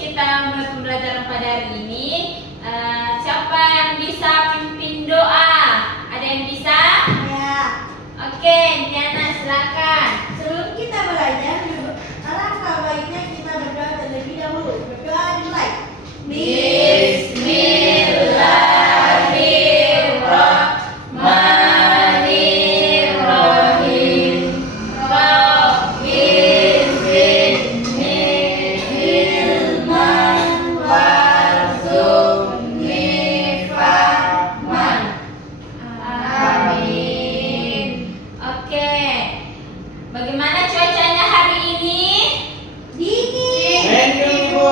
kita mulai pembelajaran pada hari ini, siapa yang bisa pimpin doa? Ada yang bisa? Ya. Oke, Diana silakan. Sebelum kita belajar, alangkah baiknya kita berdoa terlebih dahulu. Berdoa dimulai. Bismillahirrahmanirrahim. Rabbi zidni ilman warzuqni fahman. Amin. Oke. Bagaimana cuacanya hari ini? Dingin. Mendung, Bu.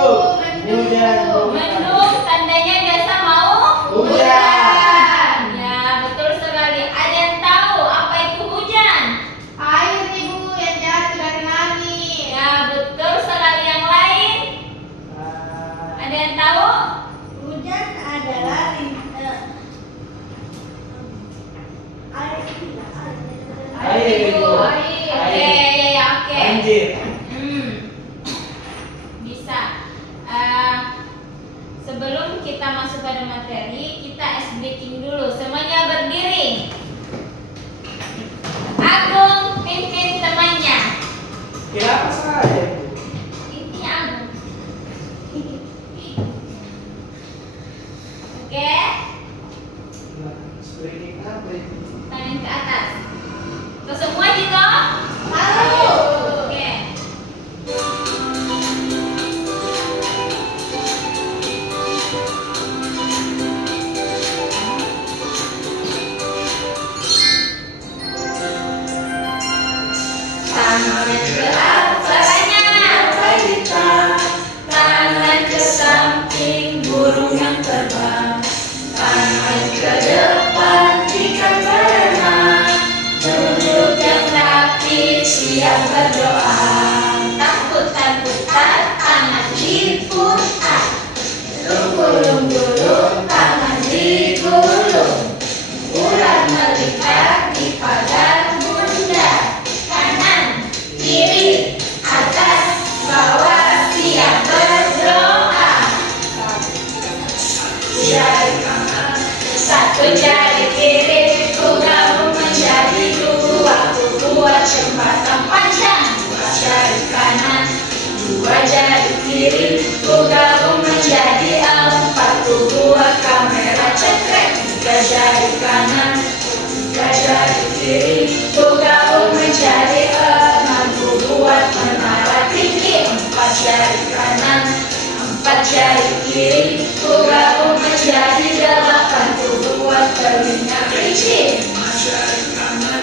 Hujan, Bu. Mendung, tandanya biasa mau Hujan. Ya, betul sekali. Ada yang tahu apa itu hujan? Air ibu yang jatuh dari langit. Ya, betul sekali. Yang lain? Ada yang tahu? Hujan adalah Air, Ibu. Oke, ya, oke. Banjir. Bisa. Sebelum kita masuk pada materi, kita ice breaking dulu. Semuanya berdiri. Agung pimpin temannya. Kira apa saja, Bu? Ini Agung. Oke, Nah, screening apa itu? tangan ke atas. Tuh semua gitu? Tahu. Oke. Tangan ke atas. Tangan ke samping burung yang terbang. Tangan ke depan jika berenang. Duduk yang rapi siap berdoa. Takut-takutan tangan diputar. Gulung-gulung tangan digulung. Urat melipat di pagar bunda. Kanan, kiri, atas, bawah siap berdoa. Satu jari kiri ku gabung menjadi dua. Ku buat jembatan panjang. Dua jari kanan, dua jari kiri ku gabung menjadi empat. Ku buat kamera cekrek. Tiga jari kanan, tiga jari kiri ku gabung menjadi enam. Ku buat menara tinggi. Empat jari kanan, empat jari kiri ku gabung menjadi delapan. Ku buat telinga kelinci. Lima jari kanan,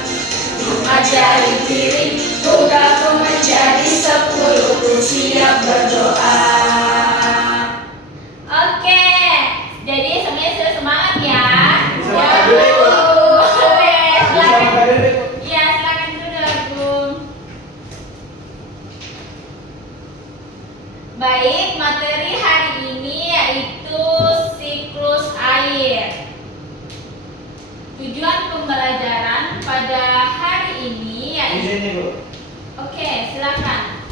lima jari kiri ku gabung menjadi 10. Ku siap berdoa. Oke, jadi semuanya sudah semangat ya. Semangat dulu, Ibu. Oke, silakan. Siapa dulu? Iya, silakan dulu Agung. Baik, materi hari ini yaitu siklus air. Tujuan pembelajaran pada hari ini Di yaitu sini, Bu. Oke, silakan.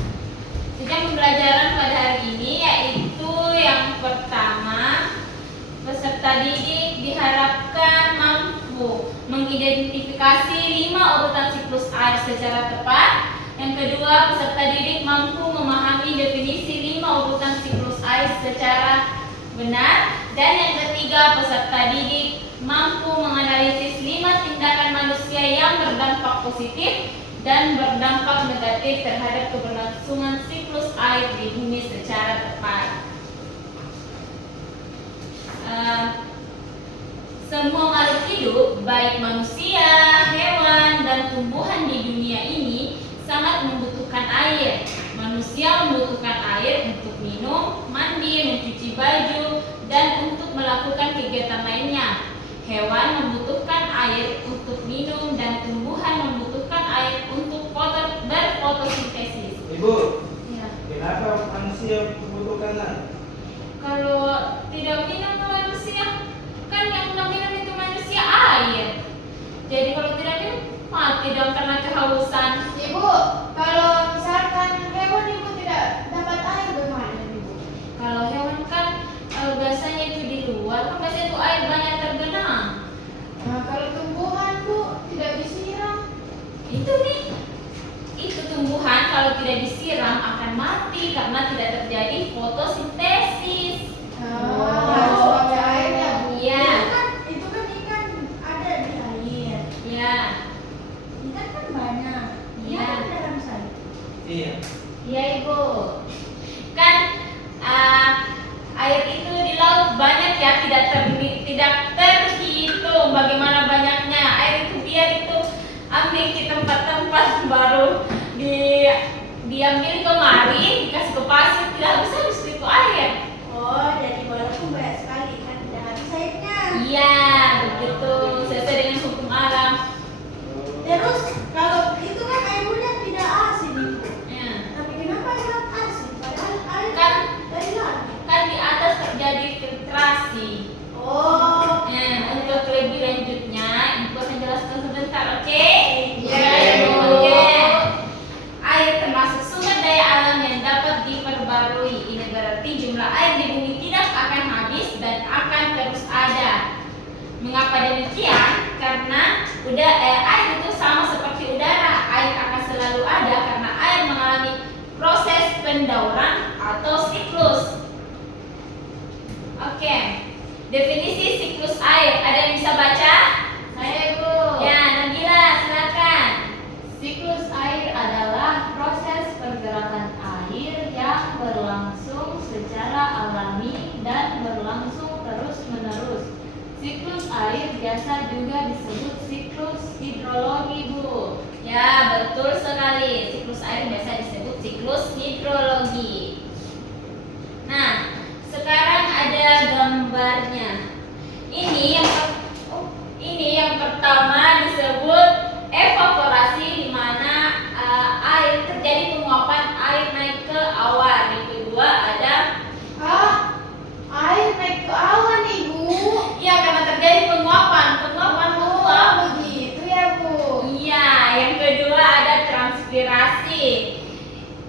Tujuan pembelajaran pada hari ini yaitu yang pertama, peserta didik diharapkan mampu mengidentifikasi 5 urutan siklus air secara tepat. Yang kedua, peserta didik mampu memahami definisi 5 urutan siklus air secara benar. Dan yang ketiga, peserta didik mampu menganalisis 5 tindakan manusia yang berdampak positif dan berdampak negatif terhadap keberlangsungan siklus air di bumi secara tepat. Semua makhluk hidup, baik manusia, hewan, dan tumbuhan di dunia ini sangat membutuhkan air. Manusia membutuhkan air untuk minum, mandi, mencuci baju, dan untuk melakukan kegiatan lainnya. Hewan membutuhkan air untuk minum dan tumbuhan membutuhkan air untuk berfotosintesis. Ibu, Ya. kenapa manusia membutuhkan air? Kalau tidak minum manusia, kan yang minum itu manusia air. Jadi kalau tidak minum mati dong karena kehausan. Ibu, kalau misalkan hewan ibu tidak dapat air bagaimana ibu? Kalau terjadi fotosintesis. Harus pakai air ya, Bu. Iya. Itu kan ikan ada di air. Ya, Ikan kan banyak. Iya. Ikan dalam sayur. Iya. iya Ibu. Kan air itu di laut banyak ya, tidak terhitung bagaimana banyaknya. Air itu biar itu ambil ke tempat-tempat baru diambil kemari, dikasih ke pasir, tidak habis-habis itu air. Oh, jadi walaupun banyak sekali ikan tidak habis airnya. Iya, begitu. Sesuai dengan hukum alam. Terus kalau itu kan airnya tidak asin, Ibu. Ya. Tapi kenapa air laut asin? Padahal air Kan dari laut. kan di atas terjadi filtrasi. Oh, Untuk lebih lanjutnya, Ibu akan jelaskan sebentar, oke? Iya, Ibu. Ibu. Oke. Air termasuk sumber daya alam yang dapat diperbarui. Ini berarti jumlah air di bumi tidak akan habis dan akan terus ada. Mengapa demikian? Karena air itu sama seperti udara. Air akan selalu ada karena air mengalami proses pendauran atau siklus. Oke. Definisi siklus air. Ada yang bisa baca? Saya Ibu. Ya, Nabila, silakan. Siklus air adalah proses pergerakan air yang berlangsung secara alami dan berlangsung terus-menerus. Siklus air biasa juga disebut siklus hidrologi, Bu. Ya, betul sekali. Siklus air biasa disebut siklus hidrologi. Nah, sekarang ada gambarnya. Ini yang pertama disebut evaporasi, di mana air terjadi penguapan air naik ke awan. Yang kedua ada air naik ke awan, Ibu. ya karena terjadi penguapan uap. Begitu ya, Bu. Iya, yang kedua ada transpirasi,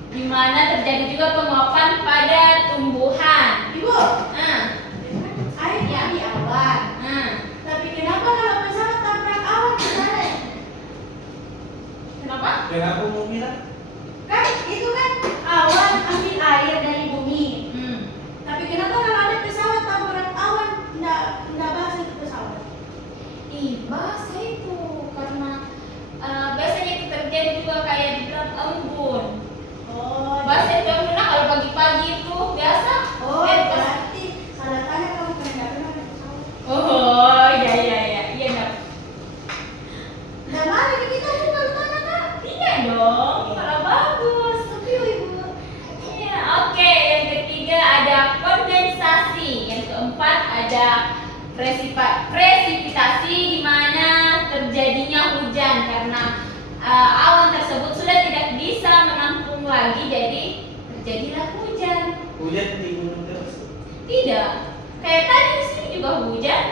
di mana terjadi juga penguapan pada tumbuhan. Ibu, Nah, air dari awan. nah, Tapi kenapa kalau pesawat tabrak awan kemarin? kenapa? Kenapa mau bilang? Kan itu kan awan ambil air dari bumi. Tapi kenapa kalau ada pesawat tabrak awan nggak basah itu pesawat? Bahasa itu karena biasanya itu terjadi juga kayak di dalam embun. Oh, Bahasa itu embun, nah, kalau pagi-pagi itu biasa. oh, pas- berarti salah tanya kamu karena nggak pernah naik pesawat. Oh, iya, enggak. Nah, mari kita buka mana, Kak? Iya dong, malah bagus. Tapi Ibu. Iya, oke. Yang ketiga ada kondensasi. Yang keempat ada presipitasi, di mana terjadinya hujan karena awan tersebut sudah tidak bisa menampung lagi, jadi terjadilah hujan. Hujan di gunung terus. Tidak, kayak tadi di sini juga hujan.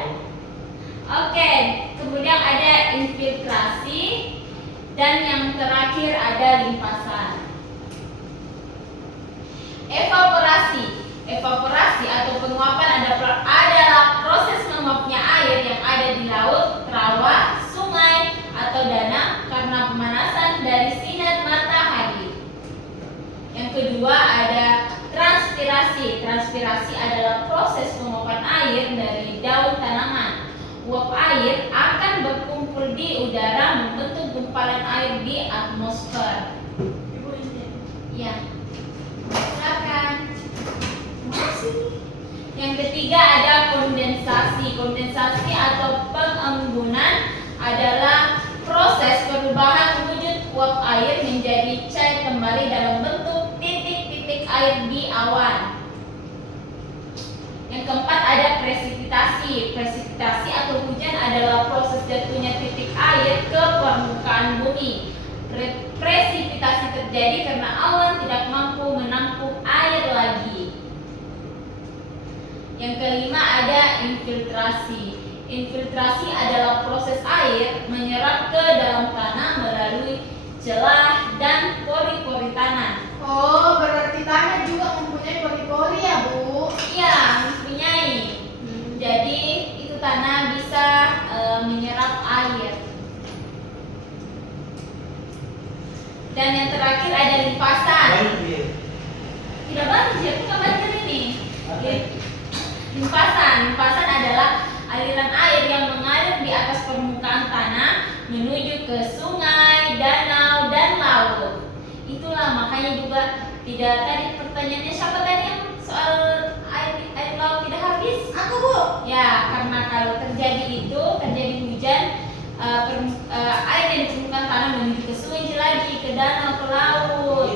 Oke, kemudian ada infiltrasi dan yang terakhir ada limpasan. Evaporasi atau penguapan adalah proses menguapnya air yang ada di laut, rawa, sungai, atau danau karena pemanasan dari sinar matahari. Yang kedua ada transpirasi. Transpirasi adalah proses penguapan air dari daun tanaman. Uap air akan berkumpul di udara membentuk gumpalan air di atmosfer. Ibu ini. Ya, silakan. Masih. Yang ketiga ada kondensasi. Kondensasi atau pengembunan adalah proses perubahan wujud uap air menjadi cair kembali dalam bentuk titik-titik air di awan. Yang keempat ada presipitasi. Presipitasi atau hujan adalah proses jatuhnya titik air ke permukaan bumi. Presipitasi terjadi karena awan tidak mampu menampung air lagi. Yang kelima ada infiltrasi. Infiltrasi adalah proses air menyerap ke dalam tanah melalui celah dan pori-pori tanah. Oh, berarti tanah juga mempunyai pori-pori ya, Bu? Iya, mempunyai. Jadi itu tanah bisa menyerap air. Dan yang terakhir ada limpasan. Banjir. Tidak banjir kita belajar ini. Limpasan adalah aliran air yang mengalir di atas permukaan tanah menuju ke sungai, danau, dan laut. Itulah makanya juga tidak tadi pertanyaannya siapa tadi yang soal air laut tidak habis? Aku, Bu. Ya, karena kalau terjadi hujan, air yang di permukaan tanah menuju ke sungai lagi, ke danau, ke laut.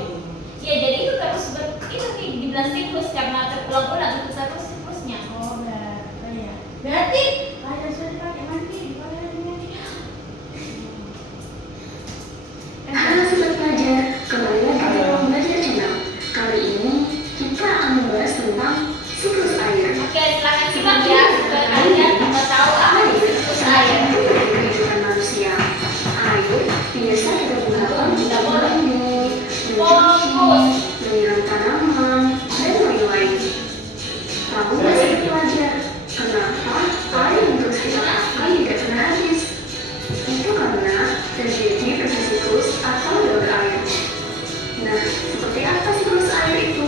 Ya, jadi itu terus itu dibilang siklus karena terulang-ulang itu satu siklusnya. Oh, ya. Berarti air sudah dipakai mandi. Halo sobat pelajar, kembali lagi di ruang belajar channel. Kali ini kita akan membahas tentang siklus air. Oke, silakan simak ya supaya kalian bisa tahu apa itu siklus air. Dari kehidupan manusia, air biasa kita gunakan untuk minum, mencuci, menyiram tanaman, dan lain-lain. Tahu nggak sobat pelajar, kenapa air yang terus kita pakai tidak pernah habis? Itu karena terjadi proses siklus atau daur air. Nah, seperti apa siklus air itu?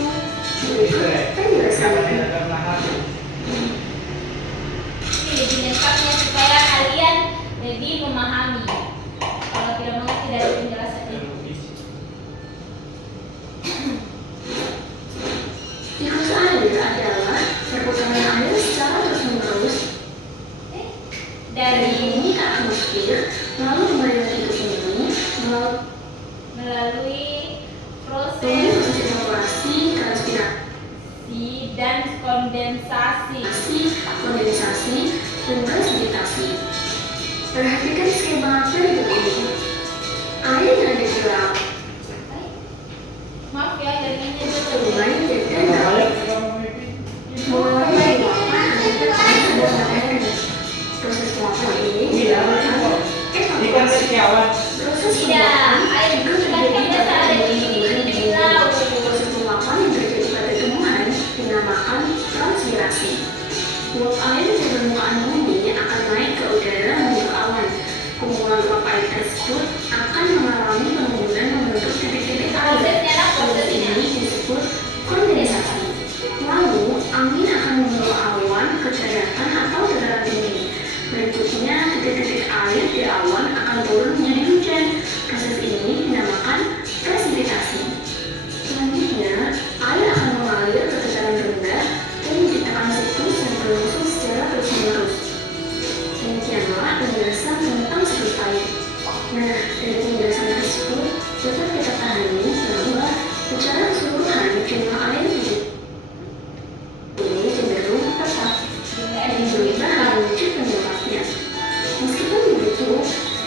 Berikut penjelasannya. Ini lebih lengkapnya supaya kalian lebih memahami. Kalau tidak mengerti dari penjelasannya. Siklus air adalah perputaran air secara terus-menerus dari Dari bumi ke atmosfer, lalu kembali lagi ke bumi, melalui proses proses evaporasi, transpirasi, dan kondensasi. kondensasi, dan presipitasi. Perhatikan skema berikut ini. Air yang ada di laut Maaf ya, jaringannya mulai betul. dari danau, mulai luapan hingga ke samudra air. Proses penguapan ini dinamakan Ikan evaporasi. setiawan. Proses Tidak, penguapan air juga itu kan terjadi biasa pada ada di tumbuhan-tumbuhan. laut. Proses penguapan yang terjadi pada tumbuhan dinamakan transpirasi. Uap air di permukaan bumi akan naik ke udara membentuk awan. Kumpulan uap air tersebut akan mengalami penguburan membentuk titik-titik air. Prosesnya lah, Proses prosesnya. ini disebut kondensasi. Lalu, angin akan membawa awan ke daratan atau dataran tinggi. Berikutnya, titik-titik air di awan akan turun menjadi hujan. Proses ini dinamakan presipitasi. Selanjutnya, air akan mengalir ke dataran rendah dan menciptakan siklus yang berlangsung secara terus-menerus. Demikianlah penjelasan tentang siklus air. Nah, dari penjelasan tersebut dapat kita pahami bahwa secara keseluruhan jumlah air di bumi cenderung tetap dan berubah menuju penyebabnya. Meskipun begitu,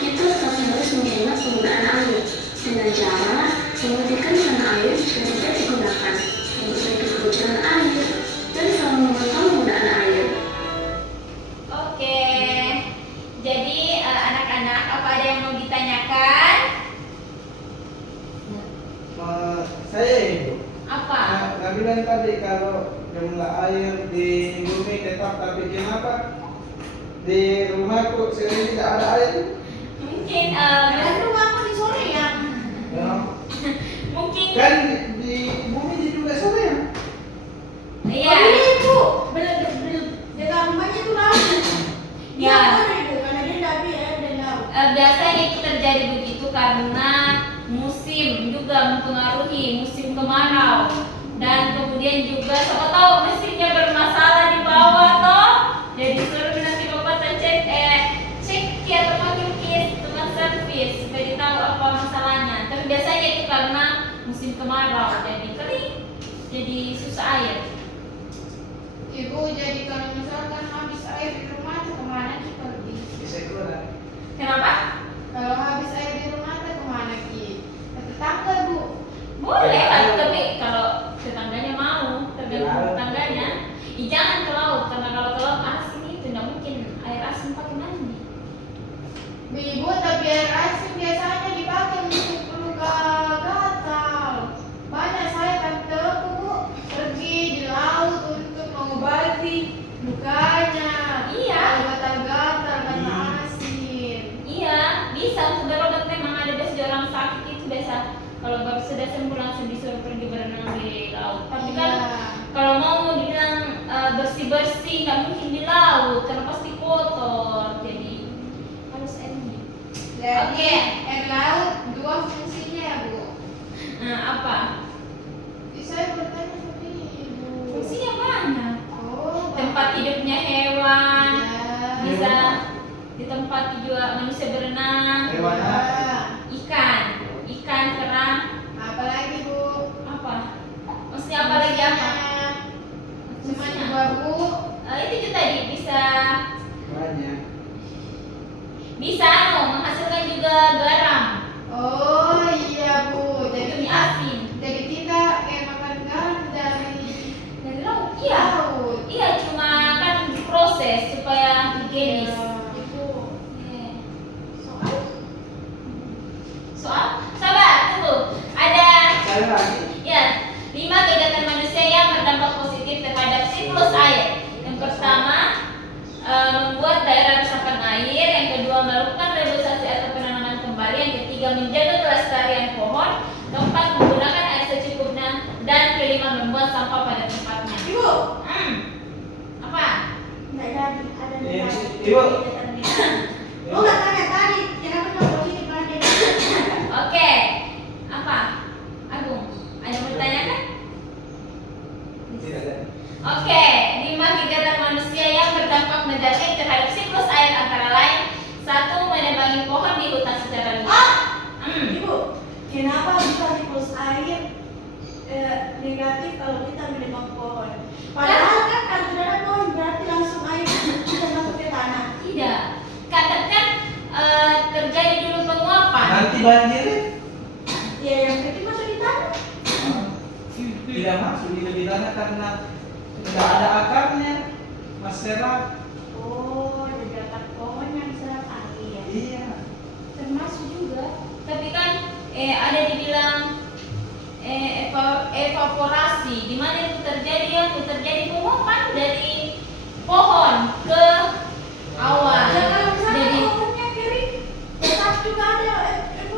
kita tetap harus menghemat penggunaan air dengan cara mematikan keran air jika tidak digunakan, memperbaiki kebocoran air, dan selalu memantau penggunaan air. Oke, jadi anak-anak apa ada yang mau ditanyakan? Saya ibu. Apa? Nah, bilang tadi kalau jumlah air di bumi tetap, tapi kenapa di rumahku sering tidak ada air? Mungkin Dan rumahku di sore ya. Ya. mungkin Kan di bumi juga sore ya? iya. Oh, ini Bu. Dekat rumahnya itu laut. Ya. Ada Ibu, karena dia tidak ya, dan laut. Biasanya itu terjadi begitu karena musim juga mempengaruhi musim kemarau dan kemudian juga siapa tahu mesinnya bermasalah di bawah toh, jadi suruh nanti bapak cek ya atau panggil teman servis supaya ditahu apa masalahnya. Tapi biasanya itu karena musim kemarau jadi kering, jadi susah air. Ibu, jadi kalau misalkan habis air di rumah tuh kemana Ki pergi? Bisa keluar. Kenapa? Kalau habis air di rumah tuh kemana Ki? Ke tetangga Bu. Boleh, tapi kalau tetangganya mau, tergantung tetangganya. Jangan ke laut, karena kalau ke laut asin itu tidak mungkin air asin pakai mandi. Ibu, tapi air asin biasanya dipakai untuk luka gatal. Banyak saya tanteku Bu pergi di laut untuk mengobati lukanya. Iya. Kalau gatal-gatal karena asin. Iya, bisa untuk berobat memang ada biasa orang sakit itu biasa kalau baru sudah sembuh langsung disuruh pergi berenang di laut. Tapi kan Iya. bersih-bersih, nggak mungkin di laut karena pasti kotor. Jadi harus airnya. Jadi Oke. air laut dua fungsinya ya Bu. Nah, apa? Saya bertanya seperti ini Bu. Fungsinya banyak. Oh, Tempat hidupnya hewan, Ya. bisa di tempat juga manusia berenang. Hewan apa? Ikan kerang, Apalagi Bu? apa? Maksudnya apa lagi apa? Cuma Fungsinya. dua Bu. Itu juga tadi bisa Banyak. menghasilkan juga garam. Oh iya Bu. Jadi Jadi asin. jadi kita makan garam dari Dari laut. Iya. laut. Iya, cuma kan diproses supaya higienis. Ya, Ibu. Iya. Soal Soal? Sabar, tunggu. Ada Saya lagi. ya 5 kegiatan manusia yang berdampak positif terhadap siklus air. Yang pertama, membuat daerah resapan air. Yang kedua, melakukan reboisasi atau penanaman kembali. Yang ketiga, menjaga kelestarian pohon. Keempat, menggunakan air secukupnya. Dan kelima, membuat sampah pada tempatnya. Ibu, Apa? nggak jadi ada Iya, negara. Ibu. Lo nggak tanya tadi, kenapa nggak positif lagi? Oke. Apa? Agung, ada yang bertanya? Tidak ada. Oke, 5 kegiatan manusia yang berdampak negatif terhadap siklus air antara lain: 1. Menebangi pohon di hutan secara luas. Ibu, kenapa bisa siklus air negatif kalau kita menebang pohon? Padahal kan kalau tidak ada pohon berarti langsung air bisa masuk ke tanah. Tidak, katakan terjadi dulu penguapan. Nanti banjir Ya yang penting masuk di tanah. tidak masuk di tanah karena tidak ada akarnya, Mas Serap. Oh, jadi akar pohon yang serap air. Iya. Termasuk juga. Tapi kan ada dibilang evaporasi, di mana itu terjadi? Yang terjadi penguapan dari pohon ke awan. Ya kalau misalnya Jadi pohonnya kering, tetap juga ada.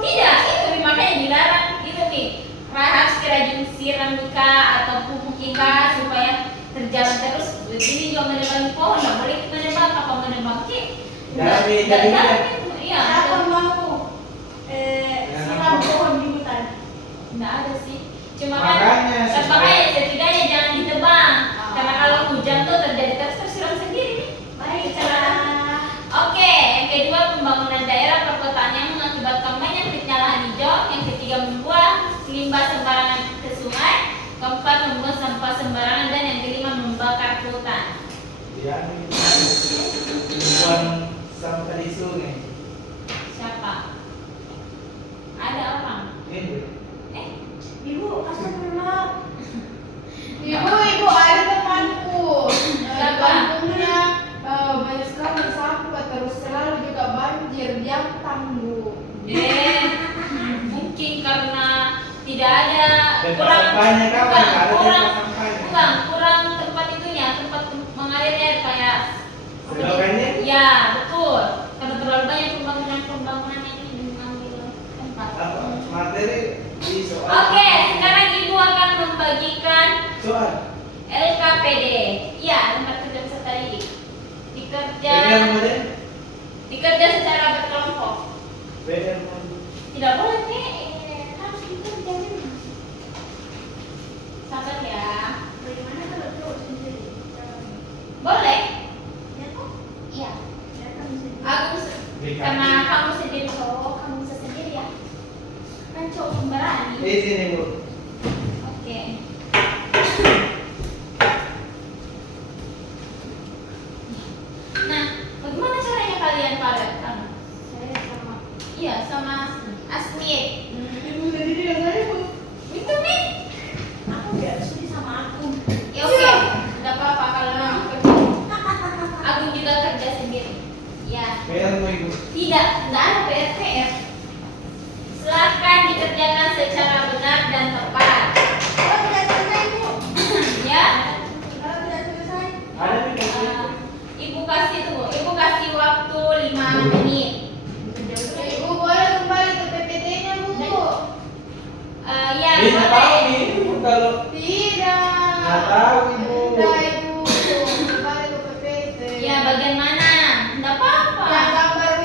tidak, itu makanya dilarang itu nih. Harus dirajin siram ikan atau pupuk ikan supaya terjalan terus. Ini juga menebang pohon, nggak boleh menebang apa menebang kek. Jadi Iya. Siapa mau siram pohon di hutan? Nggak ada sih. Cuma Makanya, kan makanya setidaknya jangan ditebang. Karena kalau hujan tuh terjadi terus siram sendiri nih. Baik, Oke, yang kedua, pembangunan daerah perkotaan yang mengakibatkan banyaknya lahan hijau. Yang ketiga, membuang limbah sembarangan ke sungai. Keempat, membuang sampah sembarangan. Dan yang kelima, membakar hutan. Ya, buang sampah di sungai. Siapa? Ada orang? Ini. Ibu, astagfirullah. Ibu ada temanku. Siapa? Kampungnya banyak sekali sampah terus selalu juga banjir dia tangguh. Mungkin karena tidak ada Tempat sampahnya kapan? Nggak ada kurang tempat sampahnya. kurang tempat itunya, tempat mengalirnya kayak Selokannya? ya betul, karena terlalu banyak pembangunan yang ini mengambil tempat. Apa? Materi di soal. Oke, sekarang ibu akan membagikan Soal. LKPD. Iya, lembar kerja peserta didik. Pegang model. Dikerja secara berkelompok. Pegang model. Tidak boleh harus dikerja memang. Sabar ya. Bagaimana kalau cowok sendiri? Boleh? Ya toh? Iya. Ya kan sendiri. Aku Berikan. karena kamu sendiri cowok, kamu bisa sendiri ya. Kan cowok pemberani. Di sini, Bu. Oke. Nah, bagaimana caranya kalian padatkan? Saya sama. Iya, sama Asmit. Ibu sendiri dan saya Bu. Itu nih. Aku biar studi sama aku. Ya oke, nggak apa-apa kalau memang kerja. Aku juga kerja sendiri. Ya. PR mau Ibu. Tidak, nggak ada PR. Silakan dikerjakan secara benar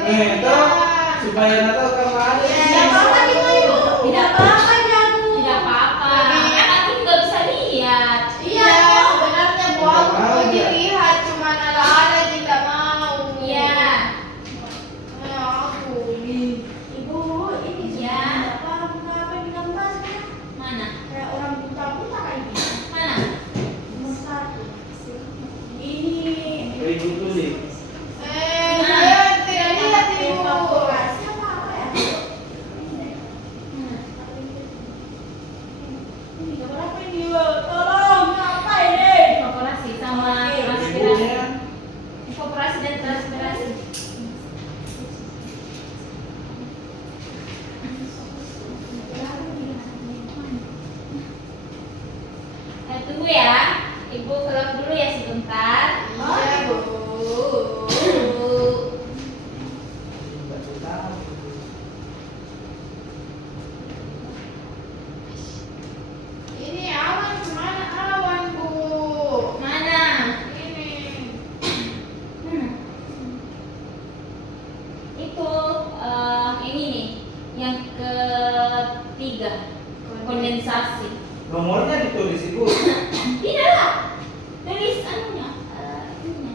Itu supaya nato kemana? Tidak apa-apa nih Ibu. Tidak apa-apa ya Bu. Tidak apa-apa. Kan aku juga bisa lihat. Iya, sebenarnya Bu aku mau dilihat, cuman ala-ala tidak mau. Iya. Ya, aku. Ibu, ini Ya. apa yang gambarnya? Mana? Kayak orang buta-buta kayak gini. Mana? Nomor 1. Ini. Ibu tulis. Saya tidak lihat Ibu. Evaporasi apa ya? Ini gambar apa ini? Tolong, apa ini? Evaporasi sama Oke. transpirasi. Ibunya Evaporasi dan transpirasi. Tunggu ya. Ibu keluar dulu ya sebentar. Iya, Bu. Ini awan kemana awan, Bu? Mana? Ini. Itu ini nih yang ketiga, kondensasi. nomornya ditulis Ibu. Tidak lah, tulis anunya, ininya.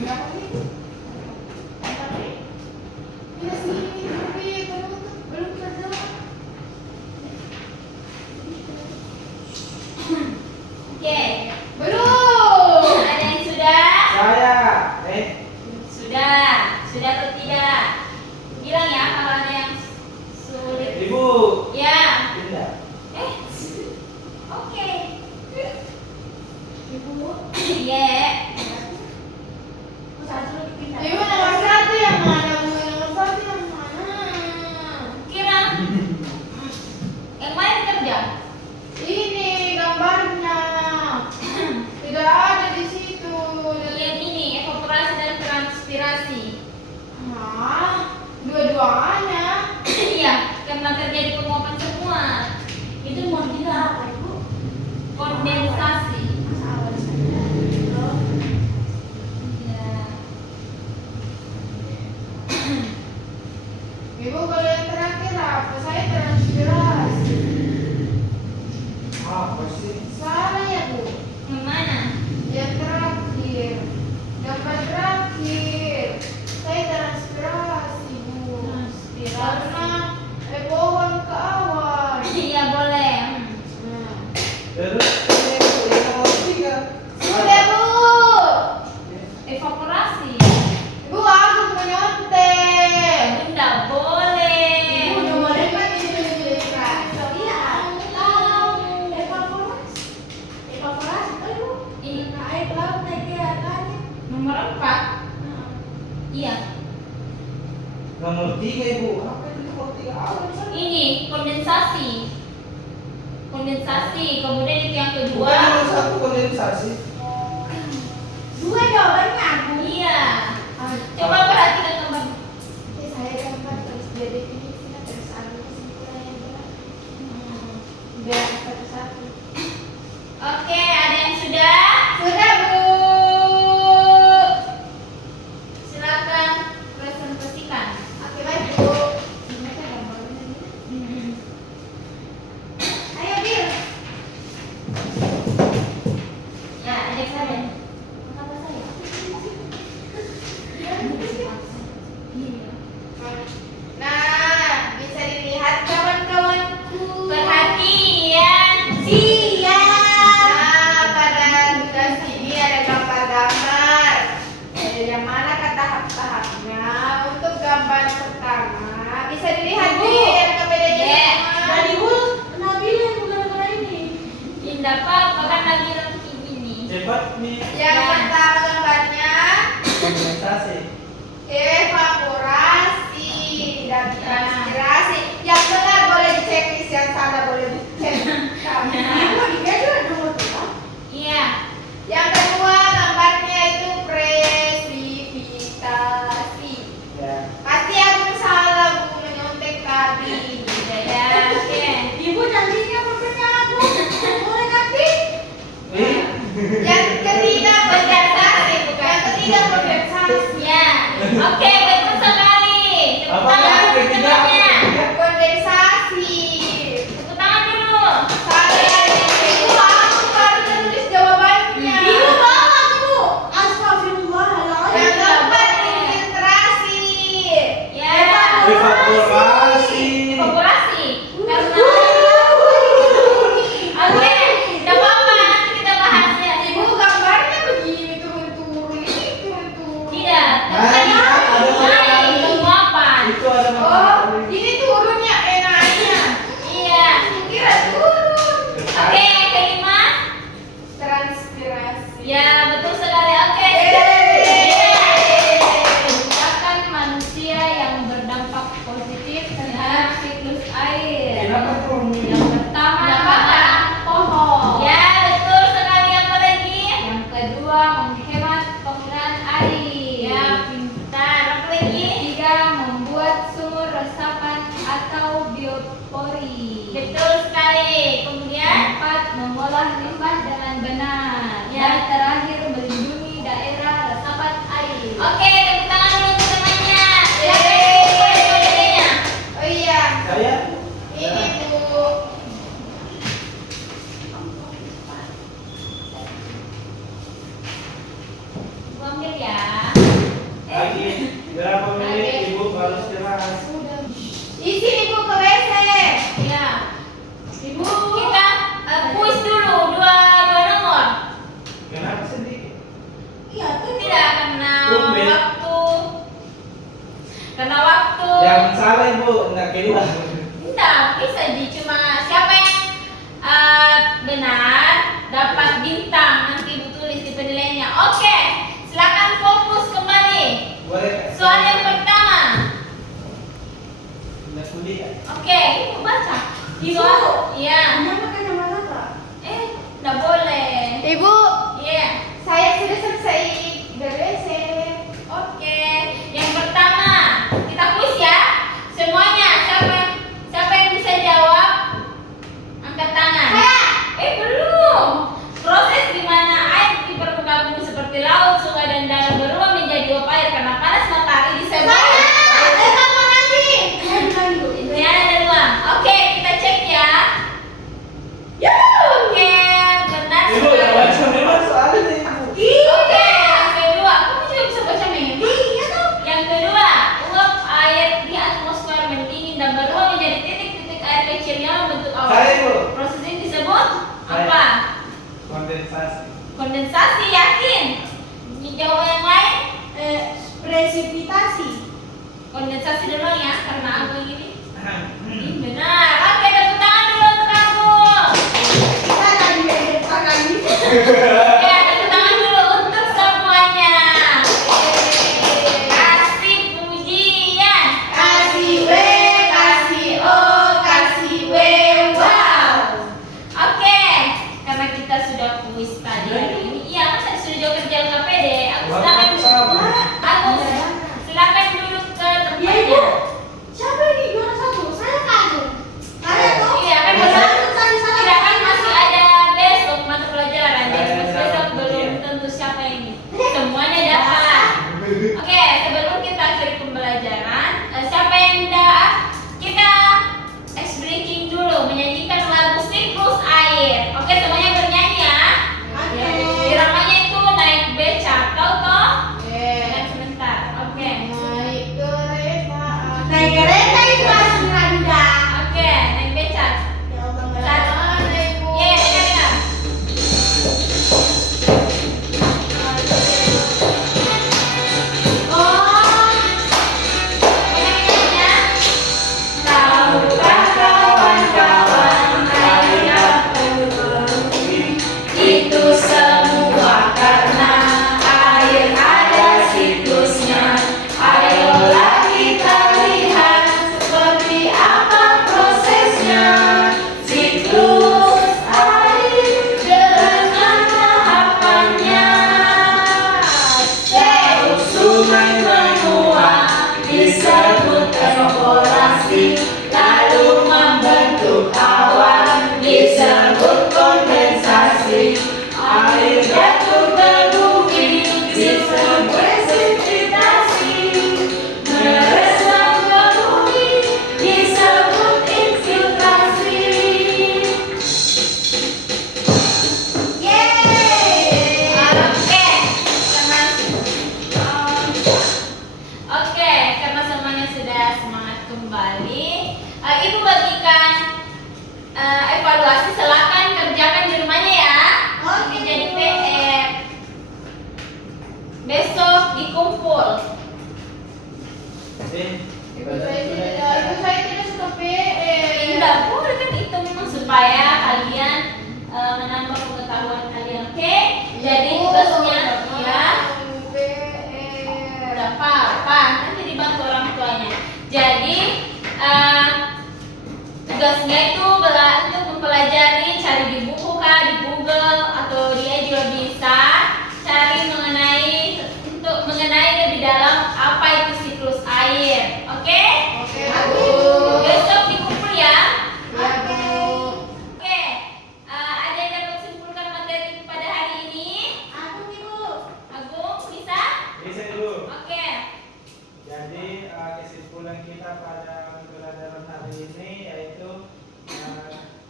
Berapa ini? Iya sini, tapi belum kerja. Oke, Belum. ada yang sudah? Saya Sudah atau tidak? Bilang ya kalau ada yang sulit. Ibu Ya. tidak. Oke. Ibu, Iya. satu lagi pindah. Ibu nomor 1 yang mana, Bu? Nomor 1 yang mana? Kira yang mana kerja? Ini gambarnya. Tidak ada di situ. Yang ini evaporasi dan transpirasi. Hah? Dua-duanya. Iya, karena terjadi penguapan semua. Itu mau bilang apa Ibu? Kondensasi. Masa awal saja. Loh. Iya. Ibu kalau yang terakhir apa? Saya transpirasi. Apa sih? Salah ya, Bu? Yang mana? Yang terakhir. Gambar terakhir. Saya transpirasi, Bu. Transpirasi. Karena pohon ke awan. Iya boleh. Nah. Terus ini Ibu yang nomor 3. Sudah, Bu. Evaporasi. Ibu, aku mau nyontek. Bunda boleh. Ibu udah boleh kan iya, tahu evaporasi. Evaporasi tuh Ibu. Ini Naik laut naik ke langit. nomor 4. Nah, Iya. Nomor 3 Ibu. Apa itu nomor 3? Awan sana. Ini kondensasi. Kondensasi. Kemudian itu yang kedua. Bukan nomor 1 kondensasi. dua jawabannya Bu. Iya. Coba perhatikan gambar. Saya gambar terus dia definisinya terus ambil kesimpulannya benar. Biar satu-satu. Oke, ada yang sudah? Sudah, Bu. Silakan presentasikan. Oke, baik, Bu. Gimana gambarnya ini? Ayo Bil. Ya, ada saya. Kata saya. Nah, bisa dilihat kawan-kawanku. Perhatian. Siap. Nah, pada tugas ini ada gambar-gambar. Yang mana ke tahap-tahapnya? Untuk gambar pertama bisa dilihat Bu. nih ada bedanya Ya. semua. Dari Bu Nabila yang gara-gara ini. Tidak apa-apa kan lagi ranking ini. Cepat nih. Yang Ya. pertama gambarnya Kondensasi. evaporasi dan transpirasi. Yang benar boleh dicek, yang salah boleh dicek. Ibu dia juga nomor 2. Iya. Yang kedua gambarnya itu presipitasi. Ya. Pasti aku salah, Bu, menyontek tadi. Ya, oke. Ibu janjinya pokoknya aku. Boleh nanti. Ih. Yang ketiga Presipitasi. Kondensasi dulu ya, karena aku ini. Benar. Oke, tepuk tangan dulu untuk kamu. Kita lagi depan lagi. Oke, tepuk tangan dulu untuk semuanya. Kasih pujian. Kasih W, kasih O, kasih W, wow. Oke, karena kita sudah kuis tadi hari ini. Iya, kan tadi sudah jauh kerja KPD. Aku silakan duduk ke Ya ibu, tempatnya. siapa ini juara satu? Saya kagum. Kalian tuh? Iya, kan Juara besok satu tadi salah. tidak kan masih ada besok mata pelajaran. Jadi besok belum tentu siapa ini. Semuanya dapat. Oke, sebelum kita akhiri pembelajaran, siapa yang kita ice breaking dulu menyanyikan lagu Siklus Air. Oke, semuanya bernyanyi ya. Oke. Iramanya itu naik beca, tahu toh? Oke. Dan sebentar. Oke. Naik kereta. Naik kereta itu masih Nanda. Oke, naik beca. Ya Allah, nggak Satu. Mana ibu? Iya, dengar. Oh, Menyanyinya. Tahukah kawan-kawan air berhenti? Itu semua karena air ada siklusnya. Ayolah kita lihat seperti apa prosesnya. Siklus air dengan tahapannya. Terus sungai menguap disebut evaporasi, lalu membentuk awan disebut kondensasi. Air jatuh ke bumi disebut presipitasi, meresap ke bumi disebut infiltrasi. yeay. Oke, karena semuanya sudah semangat kembali, Ibu bagikan evaluasi, silakan kerjakan di rumahnya ya. Oke, Ini jadi Bu. PR. Besok dikumpul. Ibu saya tidak suka PR. Tidak boleh kan itu memang supaya kalian menambah pengetahuan kalian. Oke, jadi tugasnya ya. PR. Udah apa-apa, nanti dibantu orang tuanya. Jadi tugasnya itu untuk mempelajari, cari di buku kah, di Google atau dia juga bisa cari untuk mengenai lebih dalam apa itu siklus air. Oke? Oke, Oke, Bu. Besok dikumpul ya. Ya, Bu. Oke, ada yang dapat simpulkan materi pada hari ini? Aku nih Bu. Agung, bisa? Bisa dulu. Oke. Jadi kesimpulan kita pada pembelajaran hari ini yaitu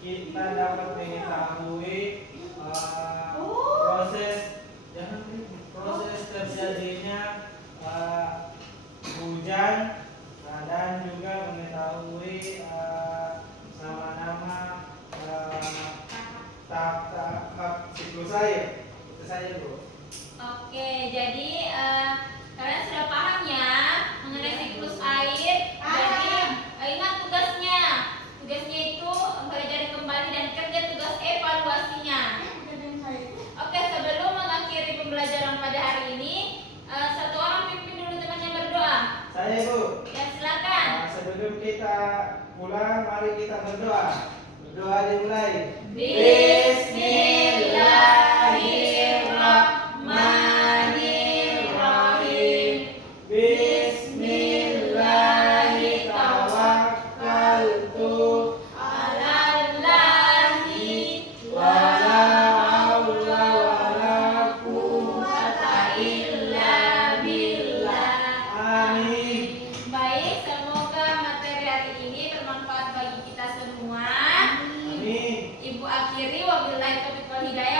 kita dapat mengetahui proses terjadinya hujan dan juga mengetahui nama-nama tahap siklus air. Itu saja Bu. Oke, jadi kalian sudah paham ya mengenai siklus air. Jadi ingat tugasnya. Tugasnya itu mempelajari kembali dan kerja tugas evaluasinya. Oke, sebelum mengakhiri pembelajaran pada hari ini, satu orang pimpin dulu temannya berdoa. Saya Bu. Ya, silakan. Sebelum kita pulang, mari kita berdoa. Berdoa dimulai. Bismillahirrahmanirrahim. Bismillahirrahmanirrahim. Alallahi wala haula wala quwwata illa billah. Amin. Baik, semoga materi hari ini bermanfaat bagi kita semua. Amin. Ibu akhiri wabillahi taufiq wal hidayah.